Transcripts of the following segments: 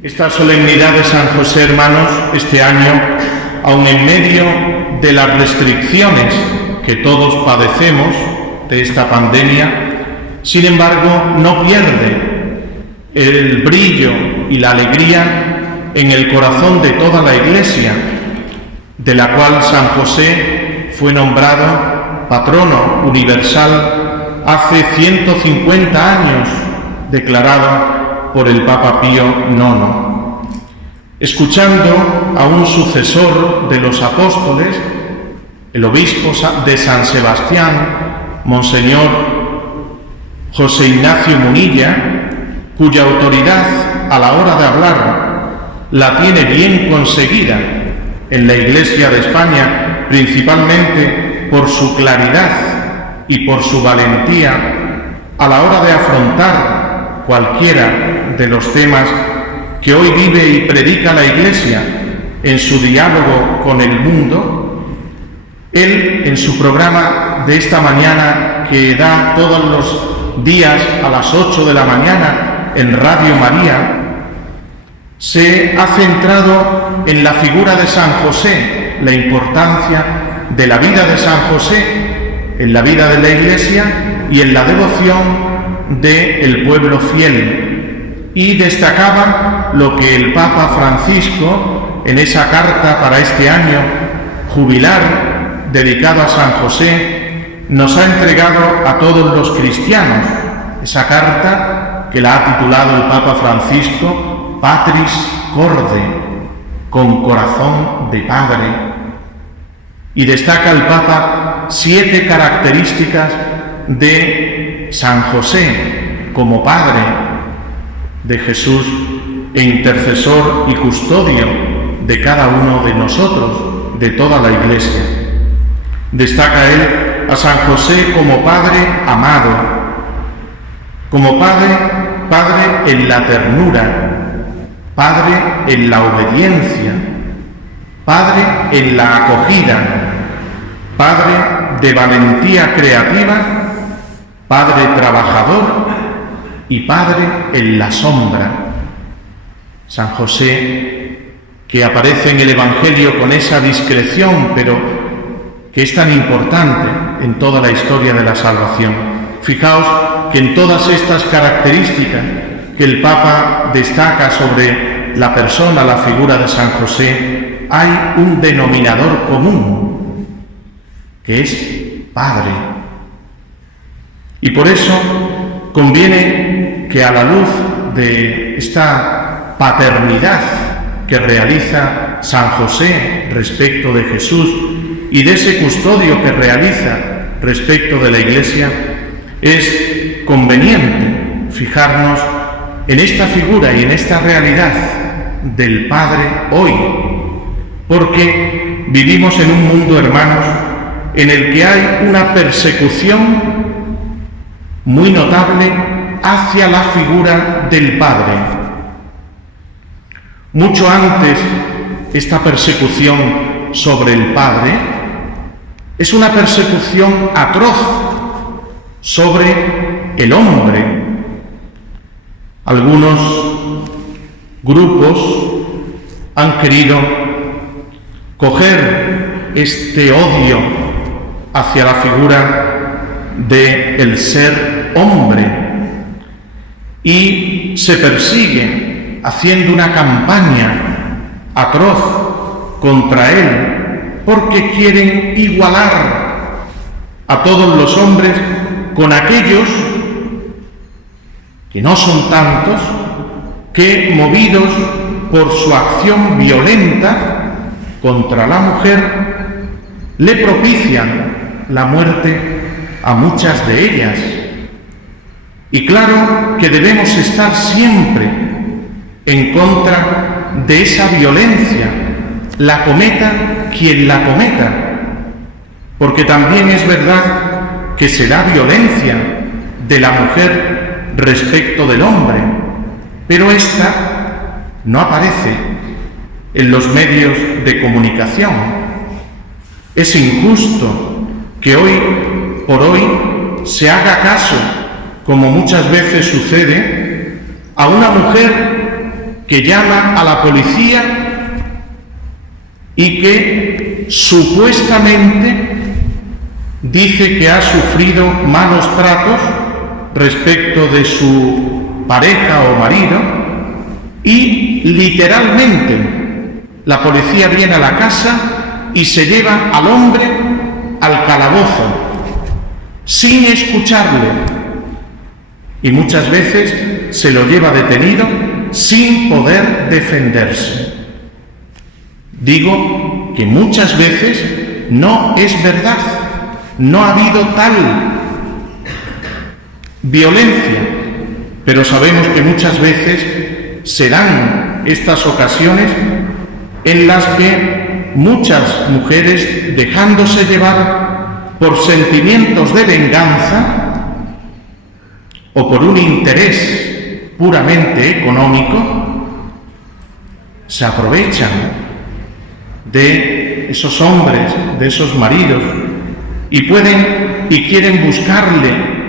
Esta solemnidad de San José, hermanos, este año, aun en medio de las restricciones que todos padecemos de esta pandemia, sin embargo, no pierde el brillo y la alegría en el corazón de toda la Iglesia, de la cual San José fue nombrado patrono universal hace 150 años, declarado por el Papa Pío IX. Escuchando a un sucesor de los apóstoles, el obispo de San Sebastián, Monseñor José Ignacio Munilla, cuya autoridad a la hora de hablar la tiene bien conseguida en la Iglesia de España, principalmente por su claridad y por su valentía a la hora de afrontar cualquiera de los temas que hoy vive y predica la Iglesia en su diálogo con el mundo. Él, en su programa de esta mañana, que da todos los días a las 8 de la mañana en Radio María, se ha centrado en la figura de San José, la importancia de la vida de San José en la vida de la Iglesia y en la devoción del pueblo fiel, y destacaba lo que el Papa Francisco, en esa carta para este año jubilar dedicado a San José, nos ha entregado a todos los cristianos. Esa carta que la ha titulado el Papa Francisco Patris Corde, con corazón de padre, y destaca el Papa 7 características de San José como padre de Jesús e intercesor y custodio de cada uno de nosotros, de toda la Iglesia. Destaca él a San José como padre amado, como padre en la ternura, padre en la obediencia, padre en la acogida, padre de valentía creativa, padre trabajador y padre en la sombra. San José, que aparece en el Evangelio con esa discreción, pero que es tan importante en toda la historia de la salvación. Fijaos que en todas estas características que el Papa destaca sobre la persona, la figura de San José, hay un denominador común, que es padre. Y por eso conviene que, a la luz de esta paternidad que realiza San José respecto de Jesús y de ese custodio que realiza respecto de la Iglesia, es conveniente fijarnos en esta figura y en esta realidad del Padre hoy, porque vivimos en un mundo, hermanos, en el que hay una persecución muy notable hacia la figura del Padre. Mucho antes, esta persecución sobre el Padre es una persecución atroz sobre el hombre. Algunos grupos han querido coger este odio hacia la figura del ser hombre y se persigue haciendo una campaña atroz contra él porque quieren igualar a todos los hombres con aquellos que no son tantos, que movidos por su acción violenta contra la mujer le propician la muerte a muchas de ellas. Y claro que debemos estar siempre en contra de esa violencia, la cometa quien la cometa, porque también es verdad que se da violencia de la mujer respecto del hombre, pero esta no aparece en los medios de comunicación. Es injusto que hoy por hoy se haga caso, como muchas veces sucede, a una mujer que llama a la policía y que supuestamente dice que ha sufrido malos tratos respecto de su pareja o marido y literalmente la policía viene a la casa y se lleva al hombre al calabozo sin escucharle y muchas veces se lo lleva detenido sin poder defenderse. Digo que muchas veces no es verdad, no ha habido tal violencia, pero sabemos que muchas veces se dan estas ocasiones en las que muchas mujeres, dejándose llevar por sentimientos de venganza o por un interés puramente económico, se aprovechan de esos hombres, de esos maridos, y quieren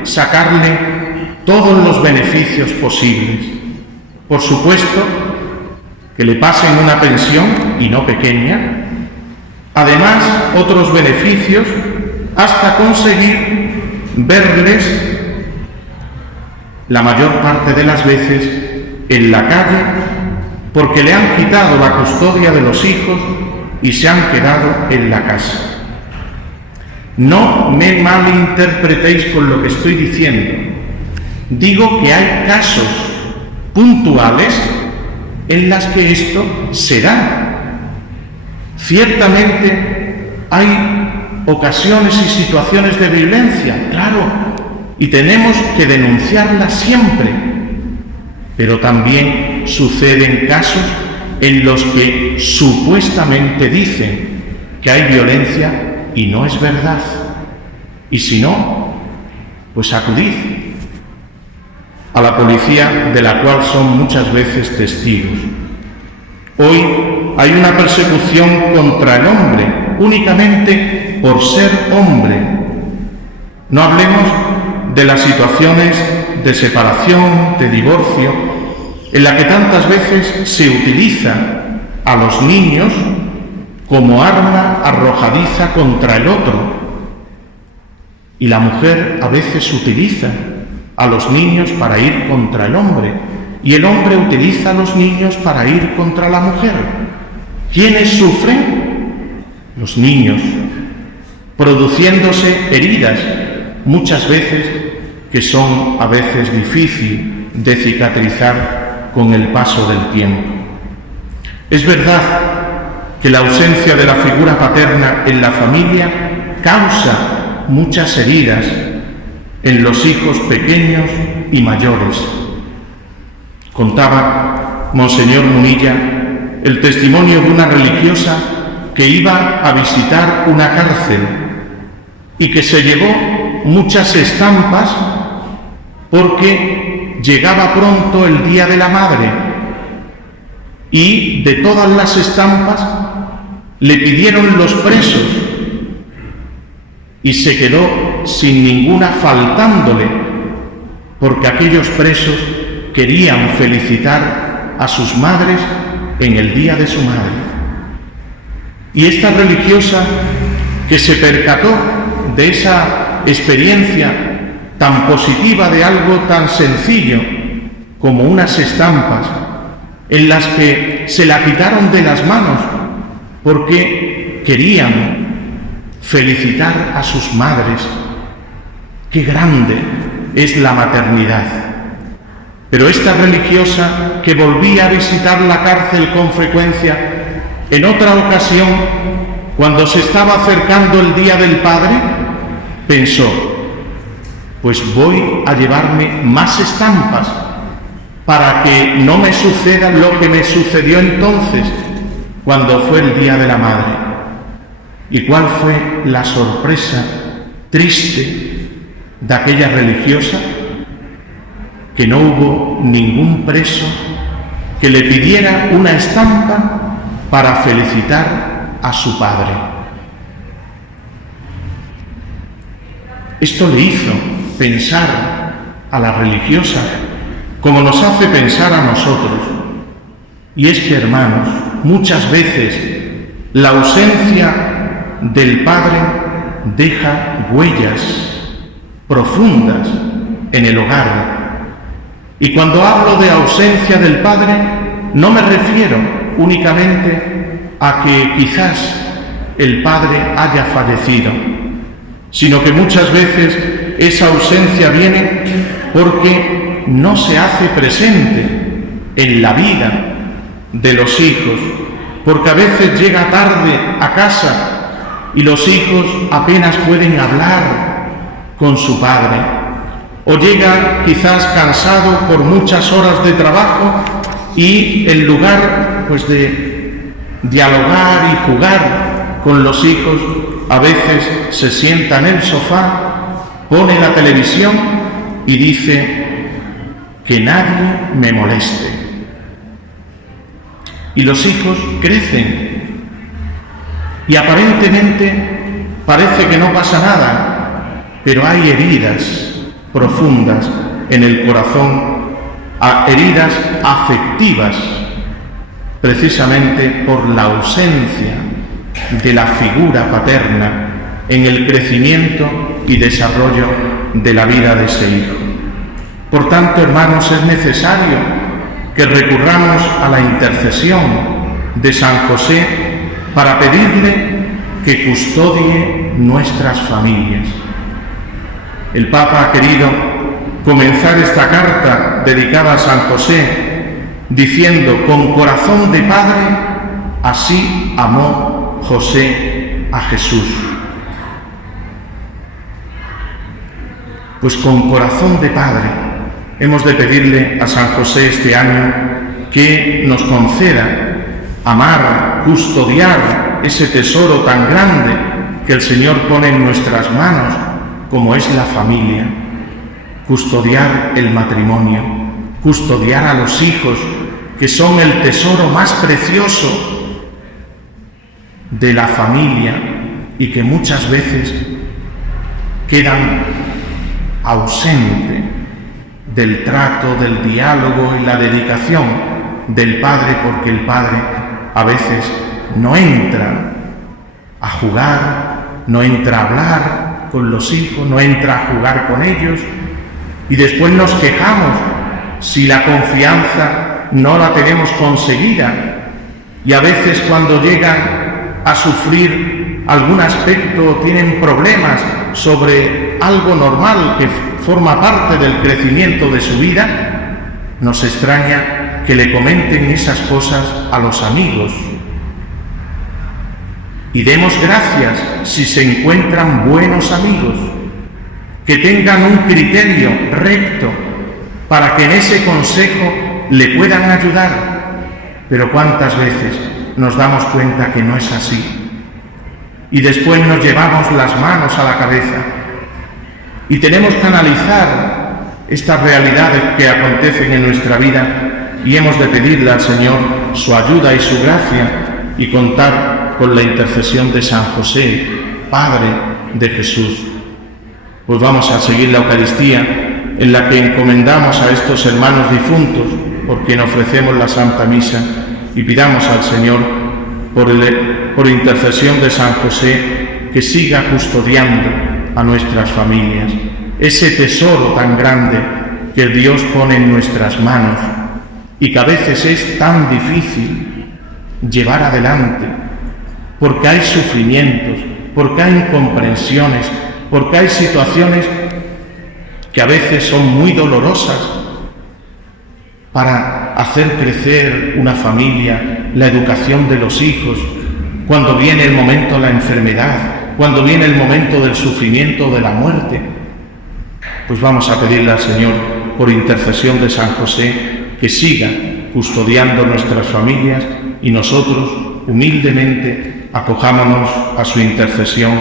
sacarle todos los beneficios posibles. Por supuesto, que le pasen una pensión, y no pequeña, además otros beneficios, hasta conseguir verles la mayor parte de las veces en la calle, porque le han quitado la custodia de los hijos y se han quedado en la casa. No me malinterpretéis con lo que estoy diciendo. Digo que hay casos puntuales en las que esto se da. Ciertamente hay ocasiones y situaciones de violencia, claro, y tenemos que denunciarlas siempre, pero también suceden casos en los que supuestamente dicen que hay violencia y no es verdad. Y si no, pues acudid a la policía, de la cual son muchas veces testigos. Hoy hay una persecución contra el hombre únicamente por ser hombre. No hablemos de las situaciones de separación, de divorcio, en la que tantas veces se utiliza a los niños como arma arrojadiza contra el otro. Y la mujer a veces utiliza a los niños para ir contra el hombre, y el hombre utiliza a los niños para ir contra la mujer. ¿Quiénes sufren? Los niños, produciéndose heridas, muchas veces que son a veces difíciles de cicatrizar con el paso del tiempo. Es verdad que la ausencia de la figura paterna en la familia causa muchas heridas en los hijos pequeños y mayores. Contaba Monseñor Munilla el testimonio de una religiosa que iba a visitar una cárcel y que se llevó muchas estampas porque llegaba pronto el Día de la Madre, y de todas las estampas le pidieron los presos y se quedó sin ninguna, faltándole, porque aquellos presos querían felicitar a sus madres en el día de su madre. Y esta religiosa, que se percató de esa experiencia tan positiva de algo tan sencillo como unas estampas, en las que se la quitaron de las manos porque querían felicitar a sus madres. ¡Qué grande es la maternidad! Pero esta religiosa, que volvía a visitar la cárcel con frecuencia, en otra ocasión, cuando se estaba acercando el Día del Padre, pensó: pues voy a llevarme más estampas para que no me suceda lo que me sucedió entonces cuando fue el Día de la Madre. ¿Y cuál fue la sorpresa triste de aquella religiosa? Que no hubo ningún preso que le pidiera una estampa para felicitar a su padre. Esto le hizo pensar a la religiosa, como nos hace pensar a nosotros. Y es que, hermanos, muchas veces la ausencia del Padre deja huellas profundas en el hogar. Y cuando hablo de ausencia del Padre, no me refiero únicamente a que quizás el Padre haya fallecido, sino que muchas veces esa ausencia viene porque no se hace presente en la vida de los hijos, porque a veces llega tarde a casa y los hijos apenas pueden hablar con su padre, o llega quizás cansado por muchas horas de trabajo y en lugar de dialogar y jugar con los hijos, a veces se sienta en el sofá, pone la televisión y dice: que nadie me moleste. Y los hijos crecen y aparentemente parece que no pasa nada, pero hay heridas profundas en el corazón, heridas afectivas, precisamente por la ausencia de la figura paterna en el crecimiento y desarrollo de la vida de ese hijo. Por tanto, hermanos, es necesario que recurramos a la intercesión de San José para pedirle que custodie nuestras familias. El Papa ha querido comenzar esta carta dedicada a San José diciendo: con corazón de padre, así amó José a Jesús. Pues con corazón de padre hemos de pedirle a San José este año que nos conceda amar, custodiar ese tesoro tan grande que el Señor pone en nuestras manos, como es la familia, custodiar el matrimonio, custodiar a los hijos, que son el tesoro más precioso de la familia y que muchas veces quedan ausentes del trato, del diálogo y la dedicación del padre, porque el padre a veces no entra a jugar, no entra a hablar con los hijos, no entra a jugar con ellos, y después nos quejamos si la confianza no la tenemos conseguida, y a veces cuando llegan a sufrir algún aspecto o tienen problemas sobre algo normal que forma parte del crecimiento de su vida, nos extraña que le comenten esas cosas a los amigos. Y demos gracias si se encuentran buenos amigos, que tengan un criterio recto para que en ese consejo le puedan ayudar. Pero cuántas veces nos damos cuenta que no es así. Y después nos llevamos las manos a la cabeza. Y tenemos que analizar estas realidades que acontecen en nuestra vida y hemos de pedirle al Señor su ayuda y su gracia y contar con la intercesión de San José, Padre de Jesús. Pues vamos a seguir la Eucaristía, en la que encomendamos a estos hermanos difuntos por quien ofrecemos la Santa Misa, y pidamos al Señor por intercesión de San José que siga custodiando a nuestras familias, ese tesoro tan grande que Dios pone en nuestras manos y que a veces es tan difícil llevar adelante, porque hay sufrimientos, porque hay incomprensiones, porque hay situaciones que a veces son muy dolorosas para hacer crecer una familia, la educación de los hijos, cuando viene el momento de la enfermedad, cuando viene el momento del sufrimiento, de la muerte. Pues vamos a pedirle al Señor, por intercesión de San José, que siga custodiando nuestras familias y nosotros, humildemente, acojámonos a su intercesión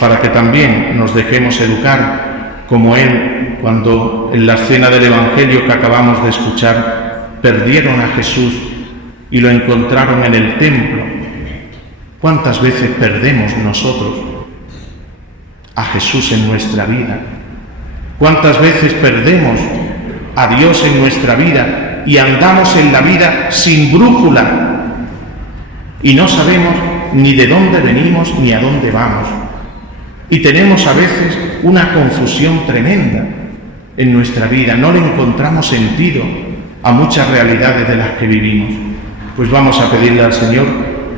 para que también nos dejemos educar como Él, cuando en la escena del Evangelio que acabamos de escuchar, perdieron a Jesús y lo encontraron en el templo. ¿Cuántas veces perdemos nosotros a Jesús en nuestra vida? ¿Cuántas veces perdemos a Dios en nuestra vida y andamos en la vida sin brújula y no sabemos ni de dónde venimos ni a dónde vamos. Y tenemos a veces una confusión tremenda en nuestra vida, no le encontramos sentido a muchas realidades de las que vivimos. Pues vamos a pedirle al Señor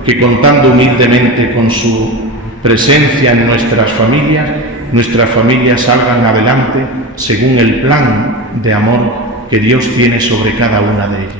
que, contando humildemente con su presencia en nuestras familias salgan adelante según el plan de amor que Dios tiene sobre cada una de ellas.